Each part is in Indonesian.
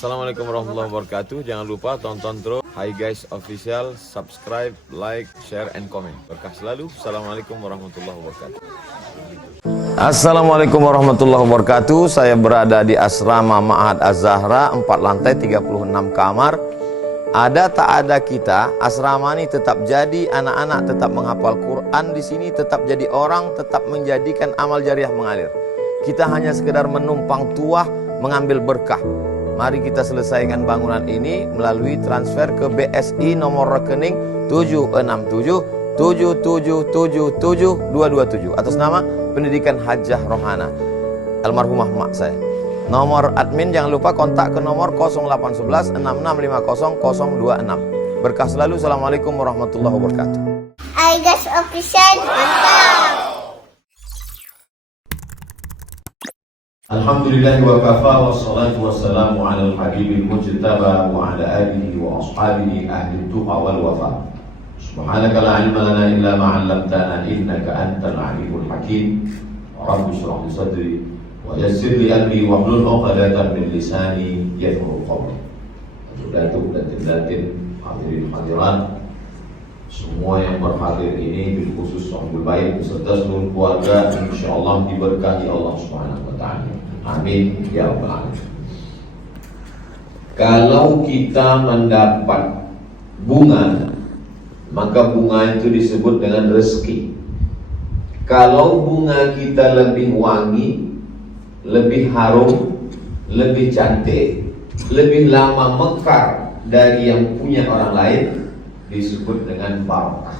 Assalamualaikum warahmatullahi wabarakatuh. Jangan lupa tonton terus Hi Guys Official, subscribe, like, share, and comment. Berkah selalu. Assalamualaikum warahmatullahi wabarakatuh. Assalamualaikum warahmatullahi wabarakatuh. Saya berada di asrama Ma'had Az-Zahra, 4 lantai 36 kamar. Ada tak ada kita, asrama ini tetap jadi, anak-anak tetap menghafal Quran di sini, tetap jadi orang, tetap menjadikan amal jariah mengalir. Kita hanya sekedar menumpang tuah, mengambil berkah. Mari kita selesaikan bangunan ini melalui transfer ke BSI nomor rekening 76777772227 atas nama Pendidikan Hajah Rohana, almarhumah mak saya. Nomor admin jangan lupa kontak ke nomor 0811 6650 026. Berkah selalu. Assalamualaikum warahmatullahi wabarakatuh. Hi Guys Official, mantap. Alhamdulillah wa kafa wa salatu wa salamu ala al-habibil mujtaba wa ala alihi wa ashabihi ahli tuqa wal wafa. Subhanaka la ilma lana illa ma 'allamtana innaka antal alimul hakim. Rabbi shrah li sadri wa yassir li amri wa hlul 'uqdatam min lisani yafqahu qawli. Datuk dan tindatin hadirin hadirat semua yang berhadir ini, bil khusus sahibul bait beserta seluruh keluarga, insyaallah diberkahi Allah Subhanahu wa taala. Amin ya rabbal alamin. Kalau kita mendapat bunga, maka bunga itu disebut dengan rezeki. Kalau bunga kita lebih wangi, lebih harum, lebih cantik, lebih lama mekar dari yang punya orang lain, disebut dengan barakah.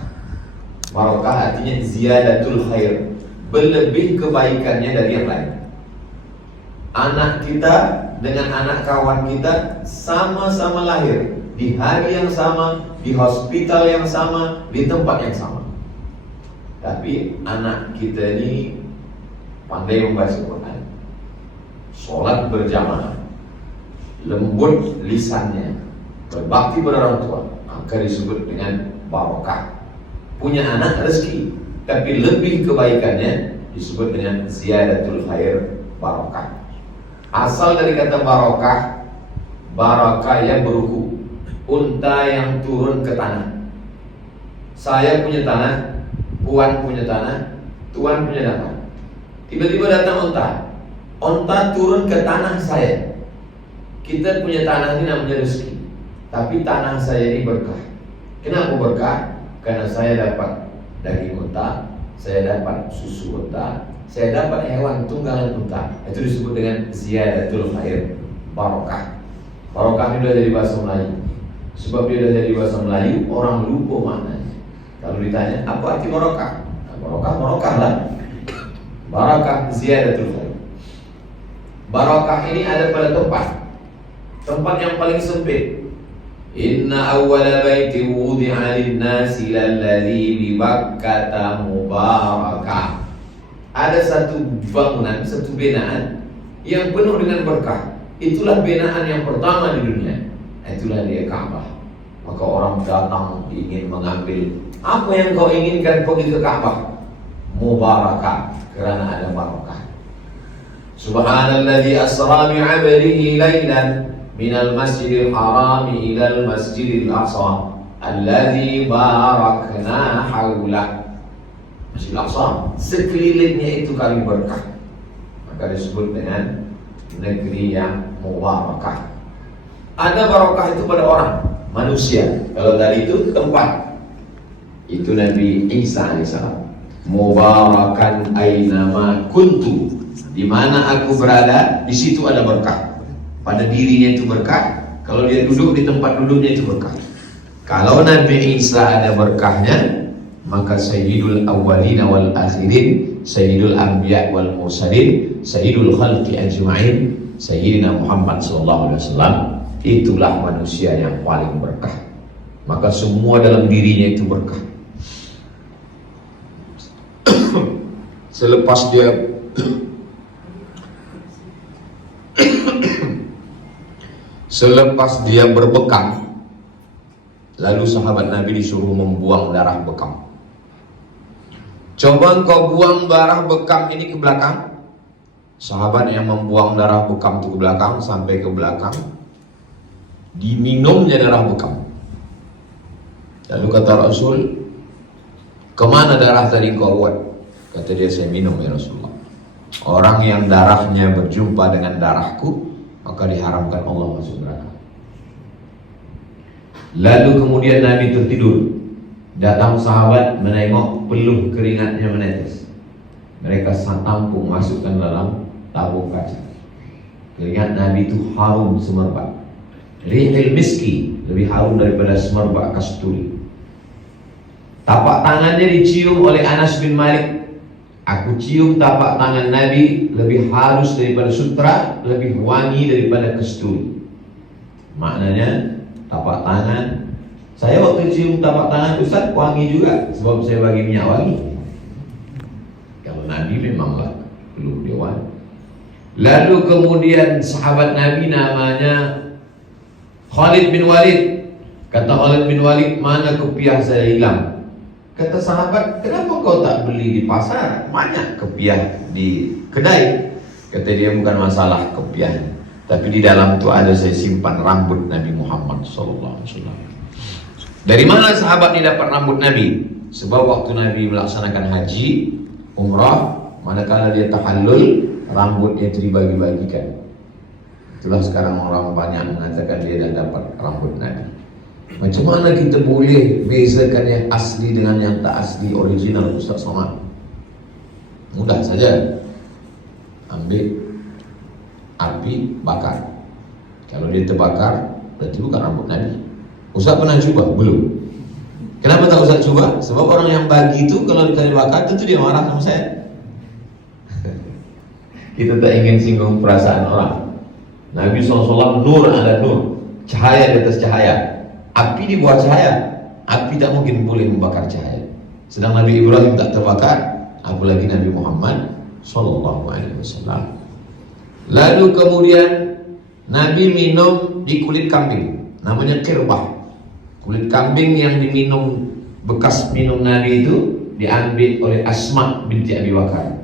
Barakah artinya ziyadatul khair, berlebih kebaikannya dari yang lain. Anak kita dengan anak kawan kita sama-sama lahir di hari yang sama, di hospital yang sama, di tempat yang sama. Tapi anak kita ini pandai membaca Quran, sholat berjamaah, lembut lisannya, berbakti pada orang tua, maka disebut dengan barakah. Punya anak rezeki, tapi lebih kebaikannya disebut dengan ziyadatul khair, barakah. Asal dari kata barakah, barakah yang beruku, unta yang turun ke tanah. Saya punya tanah, Puan punya tanah, Tuan punya tanah. Tiba-tiba datang unta turun ke tanah saya. Kita punya tanah ini namanya rezeki, tapi tanah saya ini berkah. Kenapa berkah? Karena saya dapat daging unta, saya dapat susu unta, saya dapat hewan tunggangan unta. Itu disebut dengan ziyadatul khair, barakah. Barakah ini sudah jadi bahasa Melayu. Sebab dia sudah jadi bahasa Melayu, orang lupa maknanya. Kalau ditanya apa arti barakah? Nah, barakah lah. Barakah ziyadatul khair. Barakah ini ada pada tempat yang paling sempit. Inna awwala baiti wudi'a lin-nasi lalladzi bi Bakkah mubarakah. Ada satu bangunan, satu binaan yang penuh dengan berkah. Itulah binaan yang pertama di dunia. Itulah dia Ka'bah. Maka orang datang ingin mengambil apa yang kau inginkan, pergi ke Ka'bah. Mubarakah, karena ada barakah. Subhanalladzi asra bi 'abdihi lailan minal masjidil haram ilal masjidil aqsa alladzi barakna haulah. Masjidil Aqsa, sekelilingnya itu kami berkah, maka disebut dengan negeri yang mubarakah. Ada barakah itu pada orang, manusia. Kalau tadi itu tempat, itu Nabi Isa alaihissalam. Mubarakan ainama kuntu, di mana aku berada, di situ ada berkah. Pada dirinya itu berkah, kalau dia duduk di tempat duduknya itu berkah. Kalau Nabi Isa ada berkahnya, maka sayyidul awwalin wal akhirin, sayyidul anbiya wal mursalin, sayyidul khalqi ajma'in, sayyidina Muhammad sallallahu alaihi wasallam, itulah manusia yang paling berkah. Maka semua dalam dirinya itu berkah. Selepas dia berbekam, lalu sahabat Nabi disuruh membuang darah bekam. Coba engkau buang darah bekam ini ke belakang. Sahabat yang membuang darah bekam itu ke belakang, sampai ke belakang, diminumnya darah bekam. Lalu kata Rasul, kemana darah tadi kau buat? Kata dia, saya minum ya Rasulullah. Orang yang darahnya berjumpa dengan darahku, maka diharamkan Allah masuk neraka. Lalu kemudian Nabi tertidur. Datang sahabat menengok, peluh keringatnya menetes. Mereka tampung masukkan dalam tabung kaca. Keringat Nabi itu harum semerbak. Rihil miski, lebih harum daripada semerbak kasturi. Tapak tangannya dicium oleh Anas bin Malik. Aku cium tapak tangan Nabi lebih halus daripada sutra, lebih wangi daripada kasturi. Maknanya tapak tangan, saya waktu cium tapak tangan Ustaz wangi juga, sebab saya bagi minyak wangi. Kalau Nabi memanglah belum dia wangi. Lalu kemudian sahabat Nabi namanya Khalid bin Walid. Kata Khalid bin Walid, mana kopiah saya hilang? Kata sahabat, kenapa kau tak beli di pasar? Banyak kopiah di kedai. Kata dia, bukan masalah kopiah, tapi di dalam itu ada saya simpan rambut Nabi Muhammad SAW. Dari mana sahabat ini dapat rambut Nabi? Sebab waktu Nabi melaksanakan haji, umrah, manakala dia tahallul, rambutnya itu dibagi-bagikan. Itulah sekarang orang banyak mengatakan dia dah dapat rambut Nabi. Macam mana kita boleh bezakan yang asli dengan yang tak asli, original Ustaz Somad? Mudah saja. Ambil api, bakar. Kalau dia terbakar, berarti bukan rambut Nabi. Ustaz pernah cuba? Belum. Kenapa tak Ustaz cuba? Sebab orang yang bagi itu kalau dikali bakar, tentu dia marah sama saya. Kita tak ingin singgung perasaan orang. Nabi SAW nur ada nur, cahaya di atas cahaya. Api di bawah cahaya. Api tak mungkin boleh membakar cahaya. Sedang Nabi Ibrahim tak terbakar, apalagi Nabi Muhammad SAW. Lalu kemudian Nabi minum di kulit kambing, namanya kirbah. Kulit kambing yang diminum, bekas minum Nabi itu diambil oleh Asma binti Abi Bakar.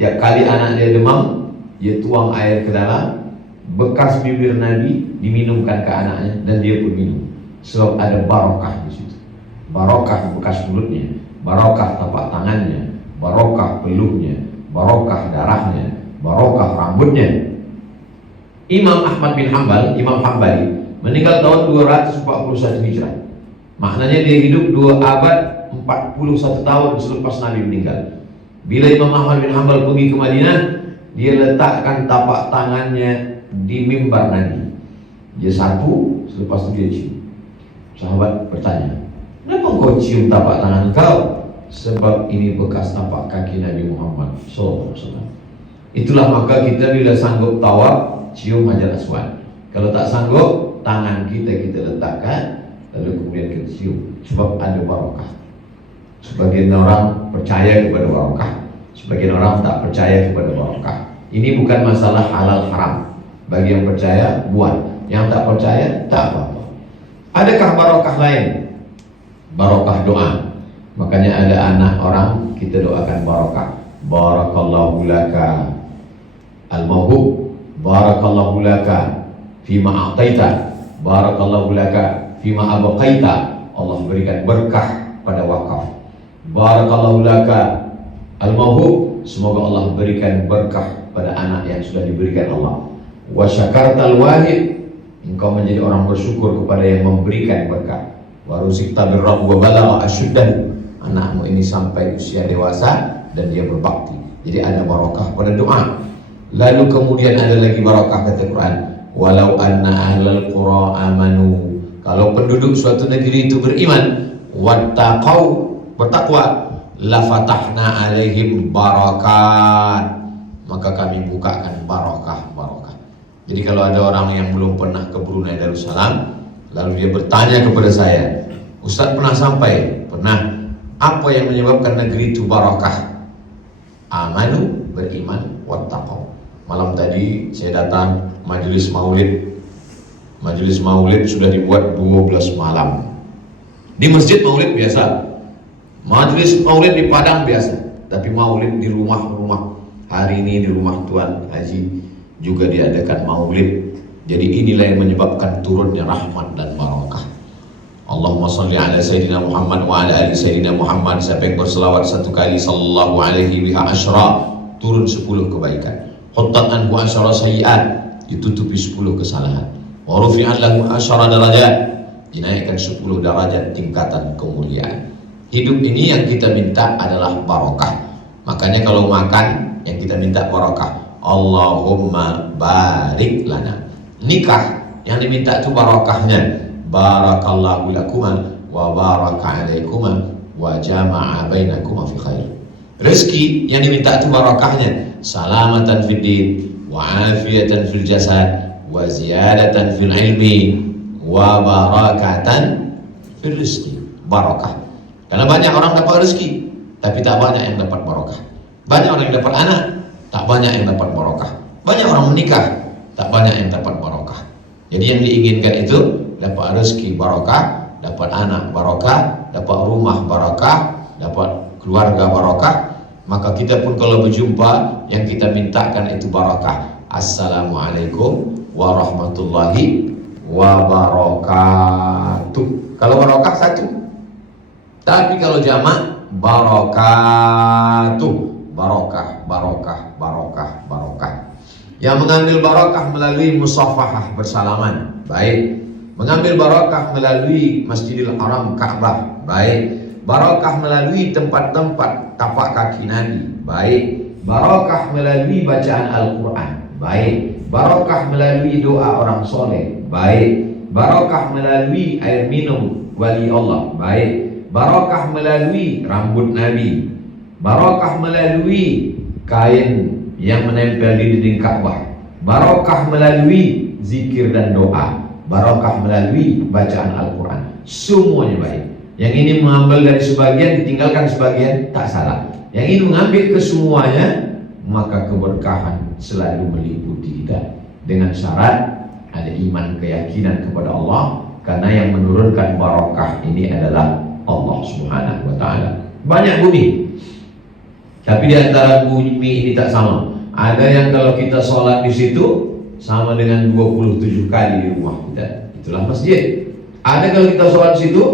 Tiap kali anak dia demam, dia tuang air ke dalam, bekas bibir Nabi diminumkan ke anaknya dan dia pun minum. Sebab ada barokah di situ. Barokah bekas mulutnya, barokah tapak tangannya, barokah peluhnya, barokah darahnya, barokah rambutnya. Imam Ahmad bin Hanbal, Imam Hanbali, meninggal tahun 241 Hijrah. Maknanya dia hidup 2 abad 41 tahun selepas Nabi meninggal. Bila Imam Ahmad bin Hanbal pergi ke Madinah, dia letakkan tapak tangannya di mimbar Nabi. Dia sapu, selepas itu dia cium. Sahabat bertanya, kenapa kau cium tapak tangan kau? Sebab ini bekas tapak kaki Nabi Muhammad SAW. Itulah maka kita bila sanggup tawaf, cium Hajar Aswad. Kalau tak sanggup, tangan kita letakkan, lalu kemudian kita cium. Sebab ada barokah. Sebagian orang percaya kepada barokah, sebagian orang tak percaya kepada barokah. Ini bukan masalah halal haram. Bagi yang percaya, buat. Yang tak percaya, tak apa-apa. Adakah barokah lain? Barokah doa. Makanya ada anak orang, kita doakan barokah. Barakallahu laka al-mawhub, barakallahu laka fima a'taita, barakallahu laka fima abqaita. Allah berikan berkah pada wakaf. Barakallahu laka al-mawhub, semoga Allah berikan berkah pada anak yang sudah diberikan Allah. Wa syakartal wahid, engkau menjadi orang bersyukur kepada yang memberikan berkah. Wa ruzikta birra wa balagha asyuddahu, anakmu ini sampai usia dewasa dan dia berbakti. Jadi ada barokah pada doa. Lalu kemudian ada lagi barokah kata Quran, walau anna ahlal qura amanu, kalau penduduk suatu negeri itu beriman, wattaqau, bertakwa, la fatahna alaihim barakat, maka kami bukakan barokah-barokah. Jadi kalau ada orang yang belum pernah ke Brunei Darussalam, lalu dia bertanya kepada saya, Ustaz pernah sampai? Pernah. Apa yang menyebabkan negeri itu barokah? Amanu, beriman, wattaqau. Malam tadi saya datang majelis maulid. Majelis maulid sudah dibuat 12 malam. Di masjid maulid biasa, majelis maulid di Padang biasa, tapi maulid di rumah-rumah. Hari ini di rumah Tuan Haji juga diadakan maulid Jadi inilah yang menyebabkan turunnya rahmat dan barakah. Allahumma salli ala Sayyidina Muhammad wa ala ali Sayyidina Muhammad. Siapa yang berselawat satu kali sallallahu alaihi biha asyra, turun 10 kebaikan. Huttat anhu asyra sayyi'at, ditutupi 10 kesalahan. Wa rufi'an lahu asyra darajat, dinaikkan 10 derajat tingkatan kemuliaan. Hidup ini yang kita minta adalah barakah. Makanya kalau makan yang kita minta barakah. Allahumma barik lana. Nikah yang diminta itu barakahnya. Barakallahu lakuma wa baraka alaikuma wa jama'a bainakuma fi khair. Rezeki yang diminta itu barakahnya. Salamatan fid din wa afiyatan fil jasad wa ziyadatan fil ilmi wa barakatan fil rizqi. Barakah. Karena banyak orang dapat rezeki, tapi tak banyak yang dapat barakah. Banyak orang yang dapat anak, tak banyak yang dapat barakah. Banyak orang menikah, tak banyak yang dapat barakah. Jadi yang diinginkan itu dapat rezeki barakah, dapat anak barakah, dapat rumah barakah, dapat keluarga barakah. Maka kita pun kalau berjumpa yang kita mintakan itu barakah. Assalamualaikum warahmatullahi wabarakatuh. Kalau barakah satu. Tapi kalau jamak barakatuh, barakah, barakah, barakah, barakah. Yang mengambil barakah melalui musafahah, bersalaman, baik. Mengambil barakah melalui Masjidil Haram Ka'bah, baik. Barakah melalui tempat-tempat tapak kaki Nabi, baik. Barakah melalui bacaan Al-Quran, baik. Barakah melalui doa orang soleh, baik. Barakah melalui air minum wali Allah, baik. Barakah melalui rambut Nabi, barakah melalui kain yang menempel di dinding Ka'bah, barakah melalui zikir dan doa, barakah melalui bacaan Al-Quran. Semuanya baik. Yang ini mengambil dari sebagian, ditinggalkan sebagian, tak salah. Yang ini mengambil kesemuanya, maka keberkahan selalu meliputi kita. Dengan syarat ada iman, keyakinan kepada Allah. Karena yang menurunkan barakah ini adalah Allah Subhanahu wa ta'ala. Banyak bumi, tapi di antara bumi ini tak sama. Ada yang kalau kita sholat di situ sama dengan 27 kali di rumah kita. Itulah masjid. Ada kalau kita sholat di situ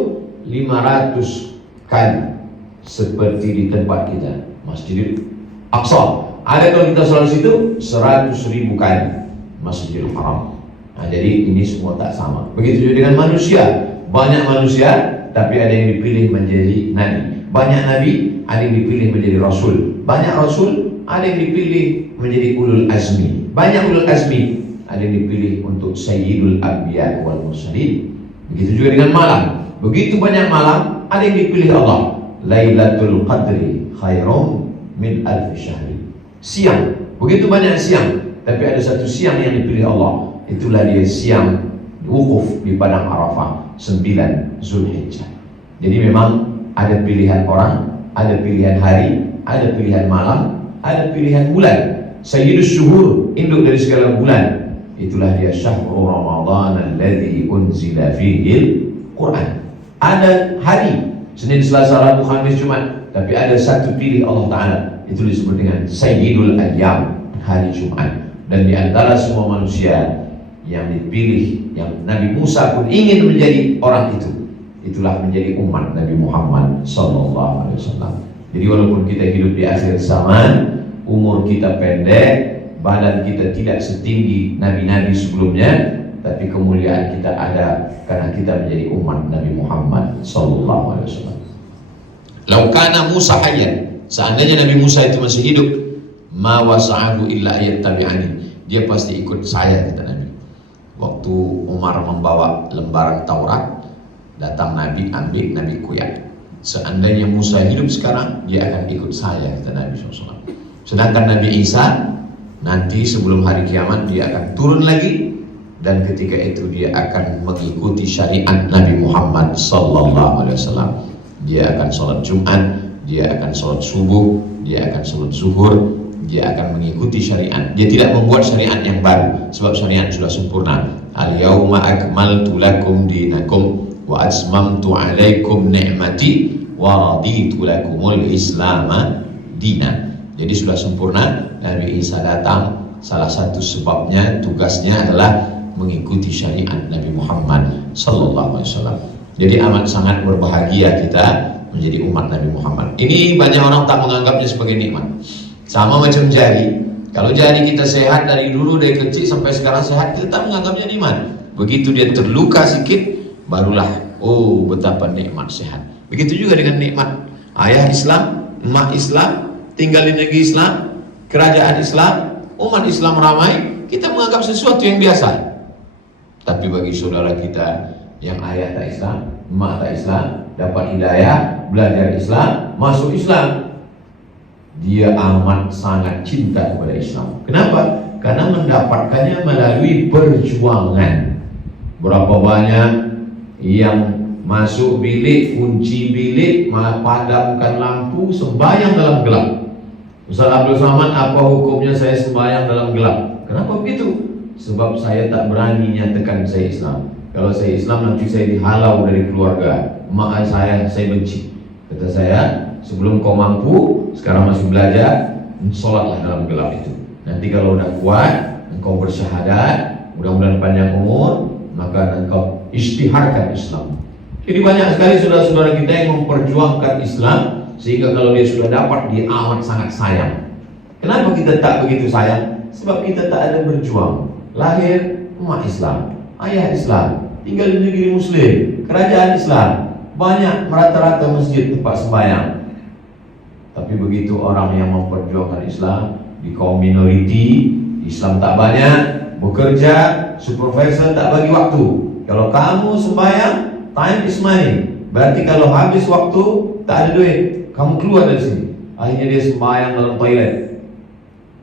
500 kali seperti di tempat kita, Masjidil Aqsa. Ada kalau kita sholat di situ 100.000 kali, Masjidil Haram. Nah, jadi ini semua tak sama. Begitu juga dengan manusia. Banyak manusia, tapi ada yang dipilih menjadi nabi. Banyak nabi, ada yang dipilih menjadi rasul. Banyak rasul, ada yang dipilih menjadi ulul azmi. Banyak ulul azmi, ada yang dipilih untuk sayyidul anbiya wal mursalin. Begitu juga dengan malam. Begitu banyak malam, ada yang dipilih Allah. Lailatul Qadri khairum min alfi syahri. Siang, begitu banyak siang, tapi ada satu siang yang dipilih Allah. Itulah dia siang wukuf di padang Arafah 9 Zulhijjah. Jadi memang ada pilihan orang, ada pilihan hari, ada pilihan malam, ada pilihan bulan. Sayyidus syuhur, induk dari segala bulan. Itulah dia syahrul Ramadan alladzi unzila fihil Quran. Ada hari, Senin, Selasa, Rabu, Khamis, Jumat, tapi ada satu pilih Allah Ta'ala. Itu disebut dengan Sayyidul Ayyam, hari Jumat. Dan di antara semua manusia yang dipilih, yang Nabi Musa pun ingin menjadi orang itu, itulah menjadi umat Nabi Muhammad SAW. Jadi walaupun kita hidup di akhir zaman, umur kita pendek, badan kita tidak setinggi nabi-nabi sebelumnya, tapi kemuliaan kita ada karena kita menjadi umat Nabi Muhammad SAW. Laukana Musa hayyan, seandainya Nabi Musa itu masih hidup, ma wasa'ahu illa ayat tabi'ani, dia pasti ikut saya, kata Nabi. Waktu Umar membawa lembaran Taurat, datang Nabi, ambil, Nabi kuyak. Seandainya Musa hidup sekarang, dia akan ikut saya, kata Nabi SAW. Sedangkan Nabi Isa, nanti sebelum hari kiamat, dia akan turun lagi, dan ketika itu dia akan mengikuti syariat Nabi Muhammad SAW. Dia akan sholat Jumat, dia akan sholat subuh, dia akan sholat zuhur, dia akan mengikuti syariat. Dia tidak membuat syariat yang baru, sebab syariat sudah sempurna. Al-yawma akmaltu lakum dinakum wa atmamtu alaikum ni'mati wa raditu lakumul islama dina. Jadi sudah sempurna. Nabi Isa datang, salah satu sebabnya, tugasnya adalah mengikuti syariat Nabi Muhammad sallallahu alaihi wasallam. Jadi amat sangat berbahagia kita menjadi umat Nabi Muhammad. Ini banyak orang tak menganggapnya sebagai nikmat. Sama macam jari. Kalau jari kita sehat dari dulu, dari kecil sampai sekarang sehat, kita tak menganggapnya nikmat. Begitu dia terluka sedikit, barulah oh betapa nikmat sehat. Begitu juga dengan nikmat ayah Islam, emak Islam, tinggal di negeri Islam, kerajaan Islam, umat Islam ramai, kita menganggap sesuatu yang biasa. Tapi bagi saudara kita yang ayah tak Islam, emak tak Islam, dapat hidayah, belajar Islam, masuk Islam, dia amat sangat cinta kepada Islam. Kenapa? Karena mendapatkannya melalui perjuangan. Berapa banyak yang masuk bilik, kunci bilik, padamkan lampu, sembahyang dalam gelap. Ustaz Abdul Somad, apa hukumnya saya sembahyang dalam gelap? Kenapa begitu? Sebab saya tak berani nyatakan saya Islam. Kalau saya Islam nanti saya dihalau dari keluarga, mak saya benci. Kata saya, sebelum kau mampu, sekarang masih belajar, sholatlah dalam gelap itu. Nanti kalau udah kuat, engkau bersyahadat, mudah-mudahan panjang umur, maka engkau istiharkan Islam. Jadi banyak sekali saudara-saudara kita yang memperjuangkan Islam, sehingga kalau dia sudah dapat, dia amat sangat sayang. Kenapa kita tak begitu sayang? Sebab kita tak ada berjuang. Lahir umat Islam, ayah Islam, tinggal di negeri Muslim, kerajaan Islam, banyak merata-rata masjid tempat sembahyang. Tapi begitu orang yang memperjuangkan Islam di kaum minoriti, Islam tak banyak, bekerja, supervisor tak bagi waktu. Kalau kamu sembahyang, time is money. Berarti kalau habis waktu, tak ada duit, kamu keluar dari sini. Akhirnya dia sembahyang dalam toilet.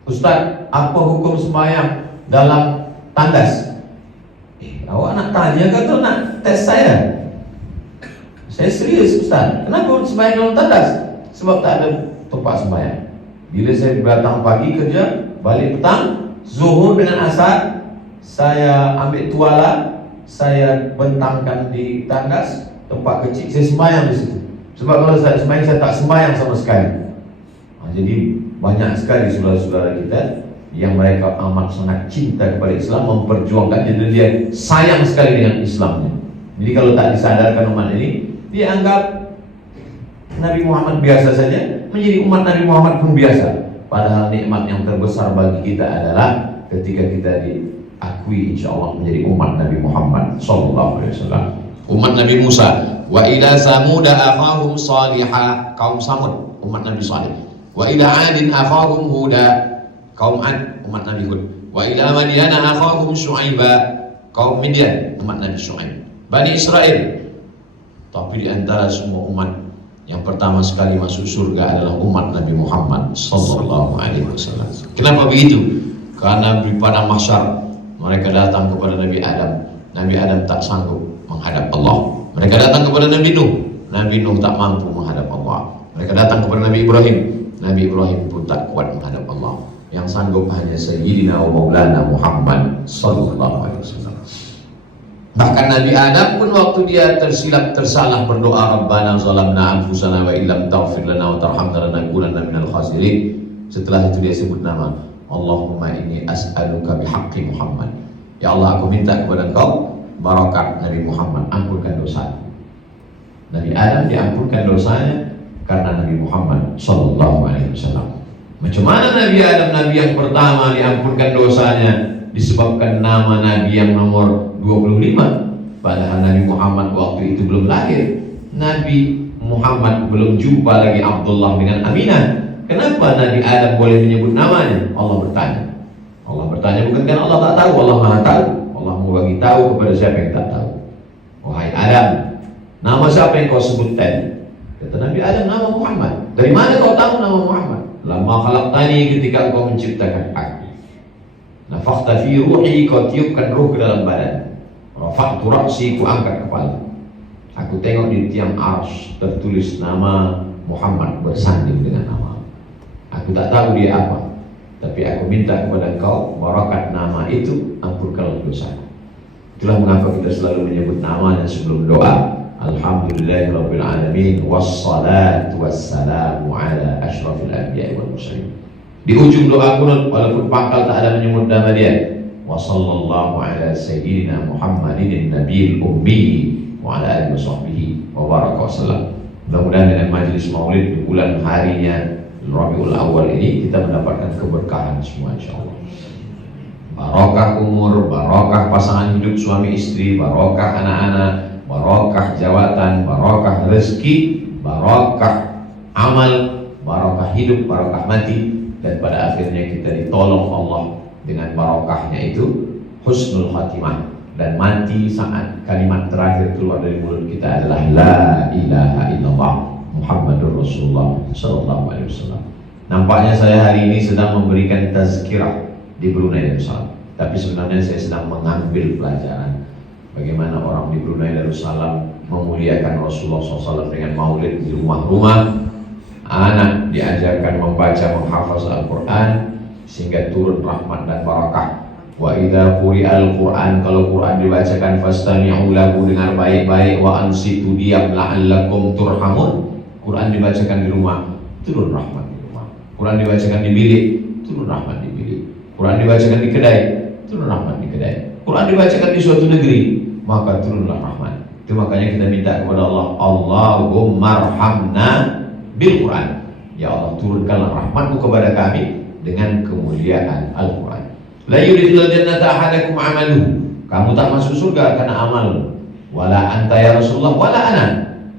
Ustaz, apa hukum sembahyang dalam tandas? Awak nak tanya ke tu nak tes saya? Saya serius Ustaz. Kenapa sembahyang dalam tandas? Sebab tak ada tempat sembahyang. Bila saya datang pagi kerja, balik petang, zuhur dengan asar, saya ambil tuala, saya bentangkan di tandas, tempat kecil, saya sembahyang di situ. Sebab kalau saya sembahyang, saya tak sembahyang sama sekali. Jadi banyak sekali saudara-saudara kita yang mereka amat sangat cinta kepada Islam, memperjuangkan, jadi dia sayang sekali dengan Islamnya. Jadi kalau tak disadarkan umat ini, dia anggap Nabi Muhammad biasa saja, menjadi umat Nabi Muhammad pun biasa. Padahal nikmat yang terbesar bagi kita adalah ketika kita diakui insya Allah menjadi umat Nabi Muhammad sallallahu alaihi wasallam. Umat Nabi Musa, wa ila samuda akhahum salihah, kaum Samud, umat Nabi Saleh. Wa ila adin akhahum huda, kaum Ad, umat Nabi Hud. Wa ila Madyana akhahum Syu'aiba, kaum Midian, umat Nabi Syu'aib. Bani Israel. Tapi di antara semua umat, yang pertama sekali masuk surga adalah umat Nabi Muhammad sallallahu alaihi wasallam. Kenapa begitu? Karena di padang mahsyar mereka datang kepada Nabi Adam. Nabi Adam tak sanggup menghadap Allah. Mereka datang kepada Nabi Nuh. Nabi Nuh tak mampu menghadap Allah. Mereka datang kepada Nabi Ibrahim. Nabi Ibrahim pun tak kuat menghadap Allah. Yang sanggup hanya Sayyidina wa Maulana Muhammad sallallahu alaihi wasallam. Bahkan Nabi Adam pun waktu dia tersilap, tersalah berdoa, Rabbana zalamna anfusana wa illam taghfir lana wa tarhamna lanakunanna minal khasirin. Setelah itu dia sebut nama, Allahumma inni as'aluka bihaqqi Muhammad. Ya Allah, aku minta kepada Engkau barakat Nabi Muhammad, ampunkan dosa. Nabi Adam diampunkan dosanya karena Nabi Muhammad sallallahu alaihi wasallam. Macam mana Nabi Adam, Nabi yang pertama, diampunkan dosanya disebabkan nama Nabi yang nomor 25, padahal Nabi Muhammad waktu itu belum lahir. Nabi Muhammad belum jumpa lagi Abdullah dengan Aminah. Kenapa Nabi Adam boleh menyebut namanya? Allah bertanya. Allah bertanya bukan karena Allah tak tahu, Allah Maha tahu. Allah mau bagi tahu kepada siapa yang tak tahu. Wahai Adam, nama siapa yang kau sebut tadi? Kata Nabi Adam, nama Muhammad. Dari mana kau tahu nama Muhammad? Lama khalaqtani, ketika kau menciptakan aku. Nafakhta fi ruhi, kau tiupkan ruh ke dalam badan. Rafa'tu ra'si, ku angkat kepala. Aku tengok di tiang arsy tertulis nama Muhammad bersanding dengan nama. Aku tak tahu dia apa, tapi aku minta kepada Engkau barakat nama itu, ampunkanlah dosa. Itulah mengapa kita selalu menyebut namanya sebelum doa. Alhamdulillahirabbil alamin wassalatu wassalamu ala asyrafil anbiya'i wal mursalin. Di ujung doa kunut, walaupun pangkal tak ada menyebut nama dia, Wa sallallahu ala sayyidina Muhammadin nabiyil ummi wa ala alihi washabbihi wa baraka wasallam. Mudah-mudahan dengan majelis maulid di bulan harinya Rabiul Awal ini kita mendapatkan keberkahan semua insyaallah. Barokah umur, barokah pasangan hidup suami istri, barokah anak-anak, barokah jabatan, barokah rezeki, barokah amal, barokah hidup, barokah mati, dan pada akhirnya kita ditolong Allah dengan barokahnya itu husnul khatimah, dan mati saat kalimat terakhir keluar dari mulut kita adalah la ilaha illallah Muhammadur Rasulullah sallallahu alaihi wasallam. Nampaknya saya hari ini sedang memberikan tazkirah di Brunei Darussalam, tapi sebenarnya saya sedang mengambil pelajaran bagaimana orang di Brunei Darussalam memuliakan Rasulullah SAW dengan maulid di rumah-rumah. Anak diajarkan membaca, menghafaz Al-Quran sehingga turun rahmat dan barakah. Wa idza quri'al Qur'an, kalau Quran dibacakan fastami'u lahu, dengar baik-baik, wa ansitu, diam, la'allakum turhamun. Quran dibacakan di rumah, turun rahmat di rumah. Quran dibacakan di bilik, turun rahmat di bilik. Quran dibacakan di kedai, turun rahmat di kedai. Quran dibacakan di suatu negeri, maka turunlah rahmat. Itu makanya kita minta kepada Allah, Allahumma arhamna bil Quran. Ya Allah, turunkanlah rahmatmu kepada kami dengan kemuliaan Al-Quran. La yudkhilul jannata ahadakum amaluhu, kamu tak masuk surga karena amalmu. Wala anta ya Rasulullah, wala ana,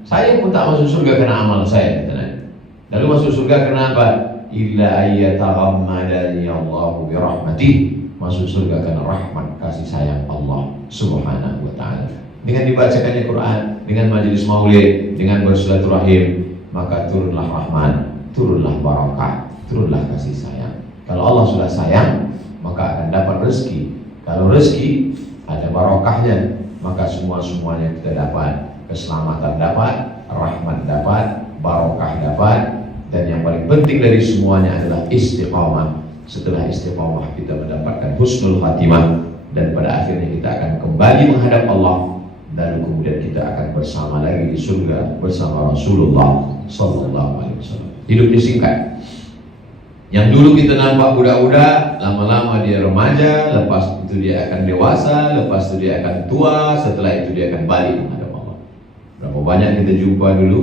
saya pun tak masuk surga karena amal saya, kata Nabi. Lalu masuk surga kenapa? Illa ayyataghammadani Allahu bi rahmatih, masuk surga karena rahmat kasih sayang Allah Subhanahu wa taala. Dengan dibacakannya Quran, dengan majelis maulid, dengan bersilaturahim, maka turunlah rahmat, turunlah barakah, turunlah kasih sayang. Kalau Allah sudah sayang, maka akan dapat rezeki. Kalau rezeki ada barakahnya, maka semuanya kita dapat. Keselamatan dapat, rahmat dapat, barakah dapat, dan yang paling penting dari semuanya adalah istiqamah. Setelah istiqamah kita mendapatkan husnul khatimah, dan pada akhirnya kita akan kembali menghadap Allah, dan kemudian kita akan bersama lagi di surga bersama Rasulullah sallallahu alaihi wasallam. Hidup disingkat. Yang dulu kita nampak budak-budak, lama-lama dia remaja, lepas itu dia akan dewasa, lepas itu dia akan tua, setelah itu dia akan balik menghadap Allah. Berapa banyak kita jumpa dulu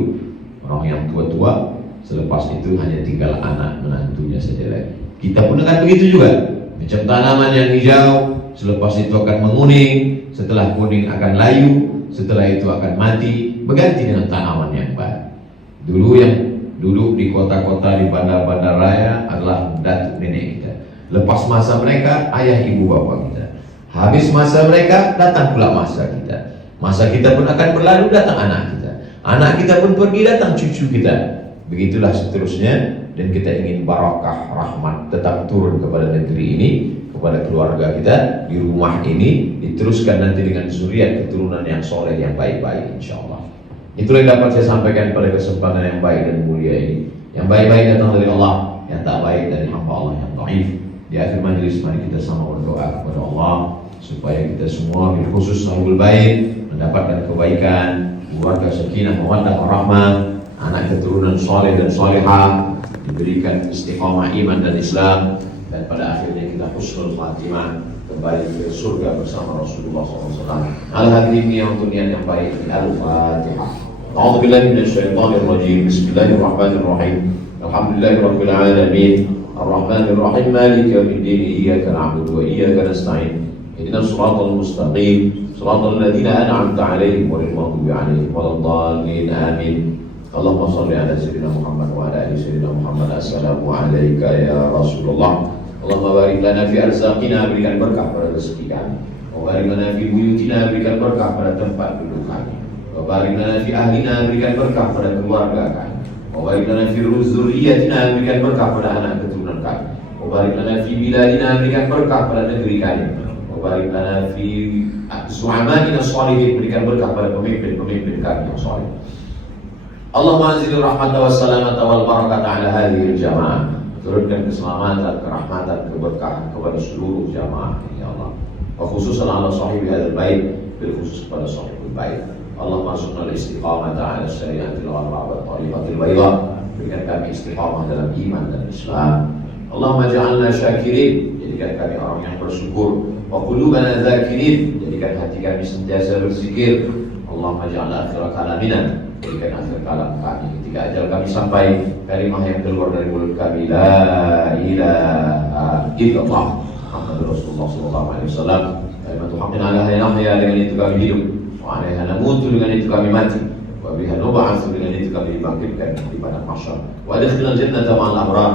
orang yang tua-tua, selepas itu hanya tinggal anak menantunya saja lagi. Kita pun akan begitu juga. Macam tanaman yang hijau, selepas itu akan menguning, setelah kuning akan layu, setelah itu akan mati, berganti dengan tanaman yang baru. Dulu yang duduk di kota-kota, di bandar-bandar raya adalah datuk nenek kita. Lepas masa mereka, ayah ibu bapa kita. Habis masa mereka, datang pula masa kita. Masa kita pun akan berlalu, datang anak kita. Anak kita pun pergi, datang cucu kita. Begitulah seterusnya. Dan kita ingin barakah, rahmat tetap turun kepada negeri ini, kepada keluarga kita, di rumah ini, diteruskan nanti dengan zuriat keturunan yang soleh, yang baik-baik insyaAllah. Itulah yang dapat saya sampaikan pada kesempatan yang baik dan mulia ini. Yang baik-baik datang dari Allah, yang tak baik dari hamba Allah yang dhaif. Di akhir majelis mari kita sama berdoa kepada Allah supaya kita semua, bil khusus sahibul bait, mendapatkan kebaikan, keluarga sakinah, mawaddah warahmah, anak keturunan soleh dan solehah, diberikan istiqamah iman dan Islam, dan pada akhirnya kita husnul khatimah, kembali ke surga bersama Rasulullah SAW. Al-hadirin yang untuk niat yang baik. Al-Fatihah. A'udzubillahi minasyaitonir rajim. Bismillahirrahmanirrahim. Alhamdulillahirabbil alamin. Arrahmanir rahim. Maliki yaumiddin. Iyyaka na'budu wa iyyaka nasta'in. Ihdinas siratal mustaqim. Siratal ladzina an'amta 'alaihim ghairil maghdubi 'alaihim waladdallin. Amin. Allahumma shalli ala sayyidina Muhammad wa ala ali sayyidina Muhammad. Assalamu alayka ya Rasulullah. Allahumma barik lana fi arzaqina, berikan berkah pada rezeki kami. Wa barik lana fi buyutina, berikan berkah pada tempat duduk kami. Wa barik lana fi ahlina, berikan berkah pada keluarga kami. Wa barik lana fi dzurriyyatina, berikan berkah pada anak keturunan kami. Wa barik lana fi biladina, berikan berkah pada negeri kami. Wa barik lana fi zu'amatina shalihin, berikan berkah pada pemimpin-pemimpin kami yang saleh. Allahumma anzil rahmata was salamata wal barakata ala hadhihi al-jamaah. Turunkan keselamatan, kerahmatan, keberkahan kepada seluruh jamaah ya Allah. Wa khususan ala sahibi hadzal bait, bil khusus kepada sahibul bait. Allahumma arzuqna al-istiqamata ala syariatil gharra wa tariqatil bayda. Berikan kami istiqamah dalam iman dan Islam, Allahumma ja'alna syakirin, jadikan kami orang yang bersyukur. Wa qulubana dzakirin, jadikan hati kami sentiasa berzikir. Allahumma ja'al akhir kalamina, jadikan akhir kalam kami ketika ajal kami sampai, kalimah yang keluar dari mulut kami, la ilaha illallah Muhammadur Rasulullah sallallahu alaihi wasallam. Kalimat haqqin ala nahya, dengan itu kami hidup, wa alaiha namutu, dengan itu kami mati, wa biha nub'atsu, dengan itu kami dibangkitkan di padang mahsyar. Wa adkhilnal jannata ma'al abrar,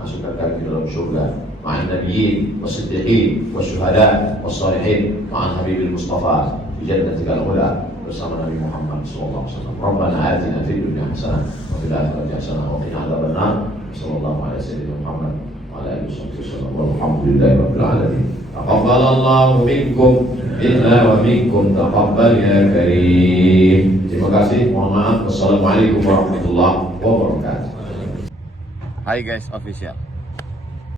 masukkan kami ke dalam surga ma'an nabiyyin was-siddiqin wasyuhada was-salihin ma'an habibil mustafa fi jannatil ula bersama Nabi Muhammad sallallahu alaihi wasallam. Rabbana atina fid dunya hasanah wa fil akhirati hasanah wa qina adzabannar. Sallallahu alaihi wasallam Muhammad wa ala alihi wasallam. Walhamdulillahi rabbil alamin. Taqabbalallahu minkum minna wa minkum taqabbal ya karim. Terima kasih. Mohon maaf. Wassalamualaikum warahmatullahi wabarakatuh. Hai guys official.